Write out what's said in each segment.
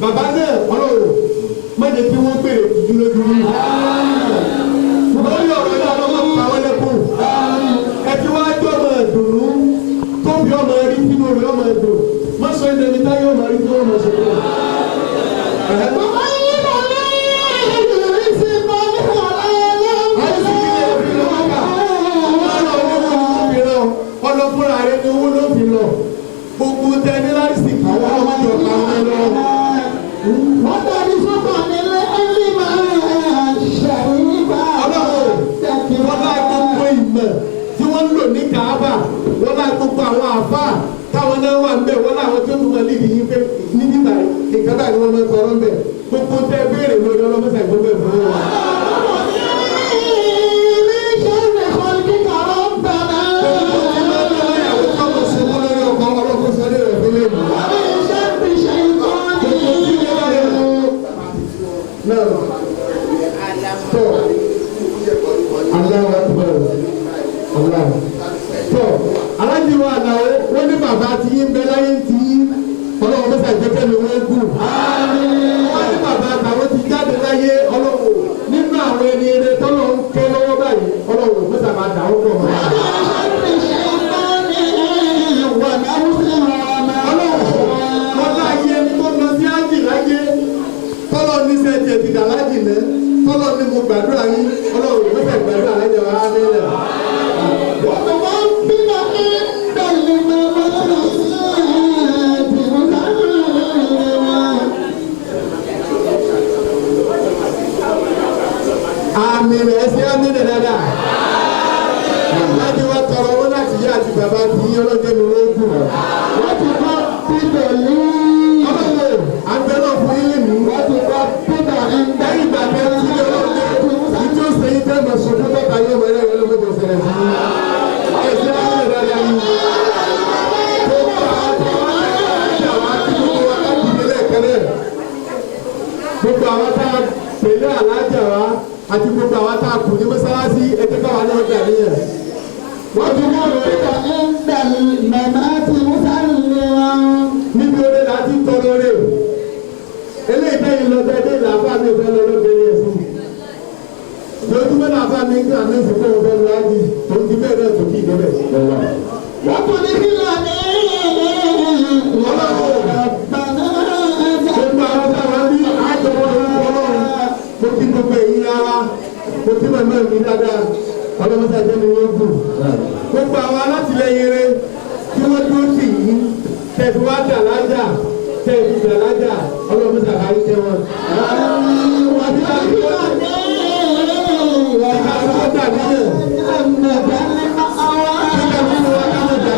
bàbá náà ọlọ́run má jẹ́ kí wọ́n bèrè dúró dúró. lórí ọ̀rọ̀ náà ọlọ́run pa wọ́n lẹ́kùn. ẹ ti wá jọ ọmọ ẹ̀dùnú tó bí ọmọ rí nínú rẹ̀ ọmọ ẹ̀dùn má sọ ẹni ẹni táyé ọmọ rí tó ọmọ ṣe kúrò. ọlọ́fúnra rẹ̀ ni owó ló fi lọ gbogbo tẹni láìsí àwọn ọmọdé ọ̀pá wọn lọ. wọ́n tẹ̀lé sọ́kọ̀ nílé ẹ̀rí máa ṣàríwá. ọlọ́run wọ́n lá gbogbo ìmọ̀ tí wọ́n ń lò ní Káàbà wọ́n lá gbogbo àwọn àfáà táwọn náà wà ń bẹ̀ wọ́n láwọn tó tún wọn níbi yìí pé níbi báyìí ìkàtà ni wọ́n máa tọrọ ń bẹ̀ gbogbo tẹ béèrè lórí ọlọ́mọṣà gbogbo ẹ̀ fún wọn. alájí wa àlàó wọ́n ní bàbá tí yín bẹ láyé tí yín ọlọ́run mẹ́ta ìjẹ́kẹ́ mi wọ́n kù. wọ́n ní bàbá àtàwọn ti jáde láyé ọlọ́run nínú àwọn ẹni eré tọ́lọ̀ ń ké lọ́wọ́ báyìí ọlọ́run mẹ́ta máa dà ó pọ̀ mọ́. wọ́n láyé tó lọ sí ájì láyé tọ́lọ̀ ní sẹ́ẹ̀tì ẹ̀dìdà lájì náà tọ́lọ̀ ní mo gbàdúrà yín ọlọ́run mẹ́ta gbàdúrà lájẹ̀ wá nílẹ̀. Àmín ẹsẹ̀ àmín dada. Láti wá tọrọ wọn láti yá àti bàbá tí yín ọlọ́jọ́ mi ló kù. wọ́n ti kọ́ bíbẹ̀ ní. ọlọ́wọ́ àgbẹ̀ náà fún yín lèmi. wọ́n ti kọ́ bíbẹ̀ ní. lẹ́yìn ìgbà tẹ tí ọlọ́jọ́ ìjọ sẹ́yìn tẹ́ mọ̀ sọ fún bàbá yóò wọlé wọlé wọlé ṣẹlẹ̀ sí i. ẹsẹ̀ àmín dada yìí. gbogbo àwọn tá a pèlè àlájà wa àti gbogbo àwọn tá a kù ní mọ́sálásí ẹjẹ́ káwa náà gbà níyẹn. wọ́n ti mú ìrẹ́ta ń dàlí màmá tí musa ń lé wọn. níbi oore la ti tọrọ rè eléyìí tẹ́yìn lọ́tẹ́ dé làbá mi fẹ́ lọ lọ́gbẹ́ yẹn sí. lójúmọ́ làbá mi ń kà mí fún fún ọ̀fẹ́ lọ́wọ́dì tó ń di bẹ́ẹ̀ náà tó kì í débẹ̀. wọ́n tún ní kí lọ ní. gbogbo àwọn táwọn bí àjọwọ́ ọlọ́run mo kí gbogbo èyí ara mo kí màmá mi dáadáa ọlọ́mọdé àjẹ́ mi wọ́n gùn. gbogbo àwọn alátìlẹyìn rẹ tí wọ́n dúró sí yìí tẹ̀sí wá dà lájà tẹ̀sí dà lájà ọlọ́mọdé àbáyé tẹ wọn. àti láti wọ́n dà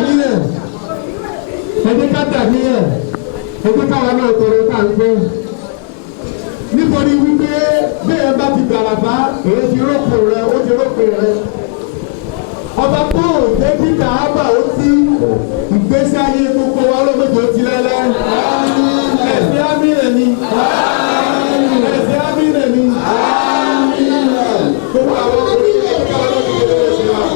nílẹ̀. ẹ̀jẹ̀ ká dà nílẹ̀ ẹgbẹ́ káwa náà tọrọ ká ń gbọ́ nítorí wípé bẹ́ẹ̀ bá ti gbàràbá èyí ti rọ́pò rẹ ó ti rọ́pò rẹ ọba tó jẹ́ kí Káàbà ó ti ìgbésí ayé gbogbo wa lọ́mọdé ó ti lẹ́lẹ́ ẹ̀sìn ámìnà ni ẹ̀sìn ámìnà ni gbogbo àwọn orílẹ̀ èdè káwọn lọ́mọdé ó ti lẹ́lẹ́.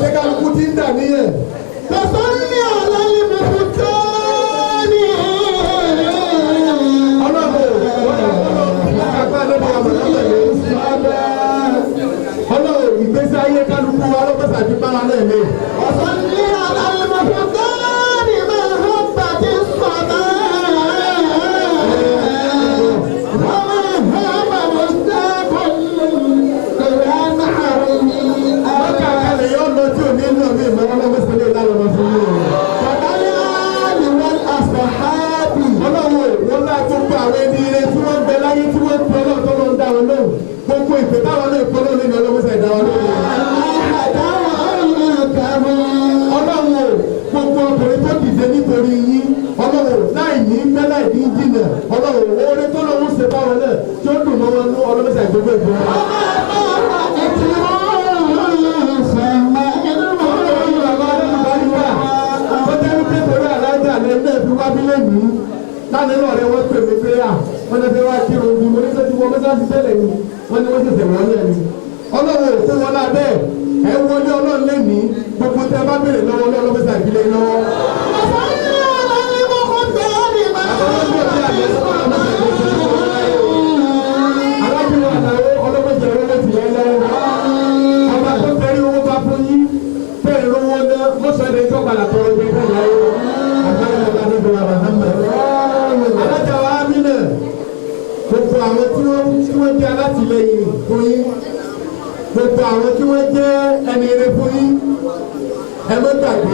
Ṣé kálukú ti ń dà níyẹn? Tọ́sán ní ọ̀la ni mo fi tó ní. Ọlọ́run ìgbésí ayé kálukú wa ló fẹ́ sàdúpára náà lé. Ọ̀sán ní ọ̀la ni mo fi tó ní máa ń bàjẹ́ sọ̀tà. Gbogbo ìpè táwọn náà kọ́ lónìí ni ọlọ́mọṣẹ́ ìdáwọ́ lónìí. Ọlọ́run gbogbo ọkùnrin tó dìde nítorí yín ọlọ́run láì ní mẹ́láì ní jìnnà ọlọ́run oore tó lọ́wọ́ ṣe báwọn náà tí ó dùn mọ́ wọn ní ọlọ́mọṣẹ́ ìgbẹ́gbẹ́ ìfún wọn. Thank you. bílẹ̀ mi láti lọ rẹ wọ́n pè mí pé à wọ́n ti fẹ́ wá kírun bí mo ní sọ́jú wọn mọ́sáàsì tẹ́lẹ̀ ni wọ́n ní wọ́n ṣẹ̀ṣẹ̀ wọlé ẹni ọlọ́run ò kó wọn lábẹ́ ẹ wọlé ọlọ́run lẹ́mìí gbogbo tẹ bá béèrè lọ́wọ́ ọlọ́run mẹ́ta ìbílẹ̀ lọ́wọ́. alábìnrin àtàwọn ọlọ́mọdé ọlọ́mọdé yẹn lọ́wọ́ ọba tó tẹ̀rí owó bá fún yín bẹ́ẹ̀ lówó náà mọ́sọ̀ọ́dẹ tó padà tọrọ jẹ fún ìyá yìí àgbáyé ọba níbi wa Muhammad. alájà wa Amina gbogbo àwọn tí wọ́n jẹ́ alátìlẹyìn fún yín gbogbo àwọn tí wọ́n jẹ́ ẹni rere fún yín ẹ má gbàgbé